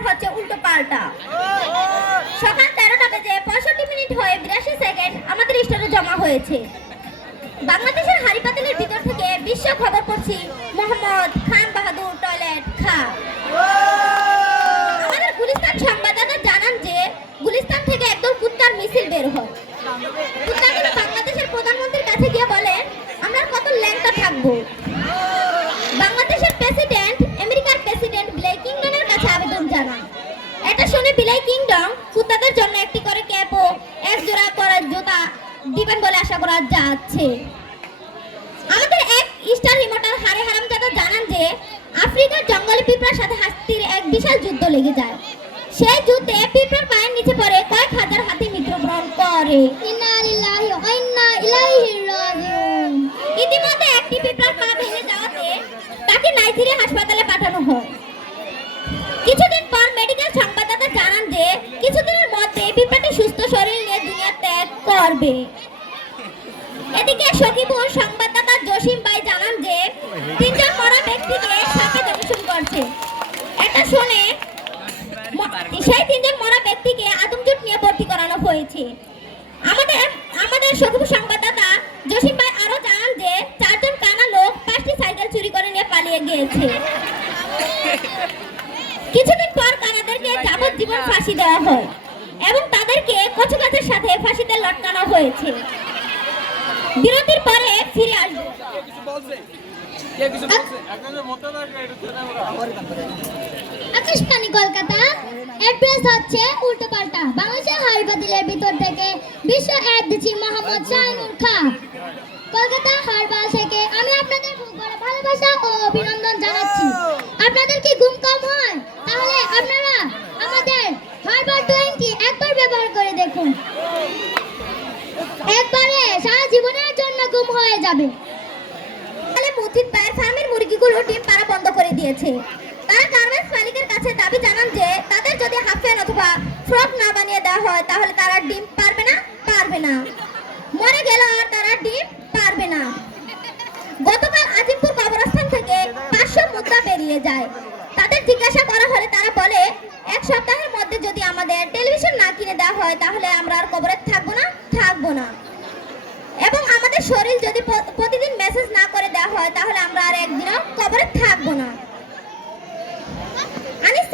খবর হচ্ছে উল্টো পাল্টা। সকাল 13টা বেজে 65 মিনিট হয়ে 82 সেকেন্ড আমাদের স্টোরে জমা হয়েছে। বাংলাদেশের হাড়ি পাতিলের ভিতর থেকে বিশ্ব খবর পড়ছি মোহাম্মদ খান বাহাদুর টয়লেট খা। আমাদের গুলিস্তান সংবাদদাতা জানান যে গুলিস্তান থেকে একদল কুত্তার মিছিল বের হয়। কুত্তাগুলো বাংলাদেশের প্রধানমন্ত্রীর কাছে গিয়ে বলে আমরা কত ল্যাংটা থাকবো। বাংলাদেশের প্রেসিডেন্ট আমেরিকার প্রেসিডেন্ট বিল কিংডমের কাছে আবেদন জানান। এটা শুনে বিল কিংডম কুত্তাদের জন্য একটি করে ক্যাপ ও এক জোড়া করে জুতা দিবেন বলে আশা করা যাচ্ছে। আমাদের এক স্টার রিমোটার হারে হারামজাদা জানান যে আফ্রিকার জঙ্গলে পিঁপড়ার সাথে হাতির এক বিশাল যুদ্ধ লেগে যায়। সেই যুদ্ধে পিঁপড়ার পায়ের নিচে পড়ে কয়েক হাজার হাতি মৃত্যুবরণ করে। ইন্না লিল্লাহি ওয়া ইন্না ইলাইহি রাজিউন। ইতিমধ্যে একটি পিঁপড়ার পা ভেঙে যাওয়াতে তাকে নাইজেরিয়া হাসপাতালে পাঠানো হয়। কিছুদিন পর মেডিকেল সংবাদদাতা জানান যে কিছুদিনের মধ্যে পিঁপড়াটি সুস্থ শরীর নিয়ে দুনিয়া ত্যাগ করবে। এদিকে সখীপুর সংবাদদাতা জসিম ভাই জানান যে 3জন মরা ব্যক্তিকে সাপে দংশন করছে। এটা শুনে সেই 3জন মরা ব্যক্তিকে আদমজুট নিয়ে ভর্তি করানো হয়েছে। আমাদের সখীপুর সংবাদদাতা জসিম ভাই আরো জানান যে 4জন কানা লোক 5টি সাইকেল চুরি করে নিয়ে পালিয়ে গিয়েছে। কিছুদিন পর কানাদেরকে যাবজ্জীবন ফাঁসি দেওয়া হয় এবং তাদেরকে কচু গাছের সাথে ফাঁসিতে লটকানো হয়েছে। বিরতির পরে ফিরে আসবো। আকাশবাণী কলকাতা, অ্যাড্রেস হচ্ছে উল্টো পাল্টা। বাংলাদেশের হাড়ি পাতিলের ভিতর থেকে বিশ্ব এক দিচ্ছি মোহাম্মদ শাহিনুর খাঁ। কলকাতা হারবাল থেকে আমি আপনাদের খুব বড় ভালোবাসা ও অভিনন্দন জানাচ্ছি। আপনাদের কি ঘুম কম হয়? তাহলে আপনারা আমাদের হারবাল 20 একবার ব্যবহার করে দেখুন। একবারে সারা জীবনের জন্য ঘুম হয়ে যাবে। তাহলে মুথিত পায়ের ফার্মের মুরগিগুলো ডিম পাড়া বন্ধ করে দিয়েছে। তারা গার্মেন্টস মালিকের কাছে দাবি জানান যে তাদের যদি হাফ প্যান্ট অথবা ফ্রক না বানিয়ে দেওয়া হয় তাহলে তারা ডিম পারবে না। মরে গেল আর তারা ডিম পারবে না। গতকাল আজিমপুর কবরস্থান থেকে 500 মুদ্রা বেরিয়ে যায়। তাদের জিজ্ঞাসা করা হলে তারা বলে 1 সপ্তাহের মধ্যে যদি আমাদের টেলিভিশন না কিনে দেওয়া হয় তাহলে আমরা আর কবরে থাকবো না এবং আমাদের শরীর যদি প্রতিদিন মেসেজ না করে দেওয়া হয় তাহলে আমরা আর একদিনও কবরে থাকবো না। আনিস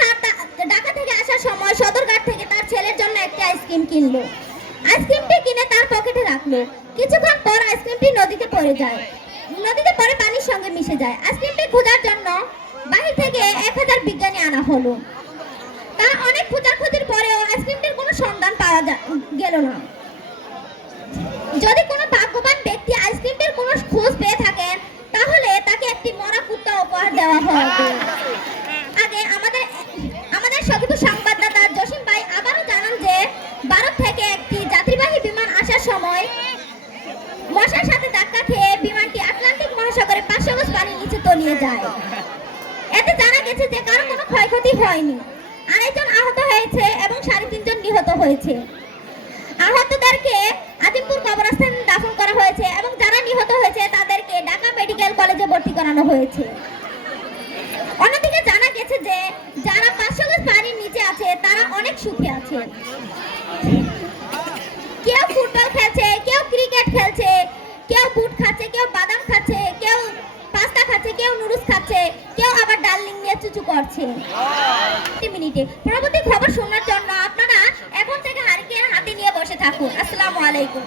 ঢাকা থেকে আসার সময় সদরঘাট থেকে তার ছেলের জন্য একটি আইসক্রিম কিনলো। আইসক্রিমটি কিনে তার পকেটে রাখলো। কিছুক্ষণ পর আইসক্রিমটি নদীতে পড়ে যায়। নদীতে পড়ে পানির সঙ্গে মিশে যায়। আইসক্রিমটি খোঁজার জন্য বাহির থেকে 1000 বিজ্ঞানী আনা হলো। তারা অনেক খোঁজাখুঁজির পরেও আইসক্রিমটির কোনো সন্ধান পাওয়া গেল না। যদি কোনো ভাগ্যবান ব্যক্তি আইসক্রিমটির কোনো খোঁজ পেয়ে থাকেন তাহলে তাকে একটি মরা কুত্তা উপহার দেওয়া হবে। আগে আমাদের সখীপুর সংবাদদাতা জসিম ভাই আবারও জানান যে ভারত থেকে একটি যাত্রীবাহী বিমান আসার সময় মশার সাথে ধাক্কা খেয়ে বিমানটি আটলান্টিক মহাসাগরে 500 গজ পানির নিচে তলিয়ে যায়। এতে জানা গেছে যে কারো কোনো ক্ষয়ক্ষতি হয়নি। আরেকজন আহত হয়েছে এবং 3.5 জন নিহত হয়েছে। আহতদেরকে আজিমপুর কবরস্থানে দাফন করা হয়েছে এবং যারা নিহত হয়েছে তাদেরকে ঢাকা মেডিকেল কলেজে ভর্তি করানো হয়েছে। অন্যদিকে জানা গেছে যে যারা 500 গজ পানির নিচে আছে তারা অনেক সুখে আছে। কেউ ফুটবল খেলছে, কেউ ক্রিকেট খেলছে, কেউ বুট খাচ্ছে, কেউ বাদাম খাচ্ছে, কেউ পাস্তা খাচ্ছে, কেউ নুডলস খাচ্ছে, কেউ আবার ডার্লিং নিয়ে চুচু করছে। 1 মিনিটে পরবর্তী খবর শোনার জন্য আপনারা এখন থেকে হারিকেন হাতে নিয়ে বসে থাকুন। আসসালামু আলাইকুম।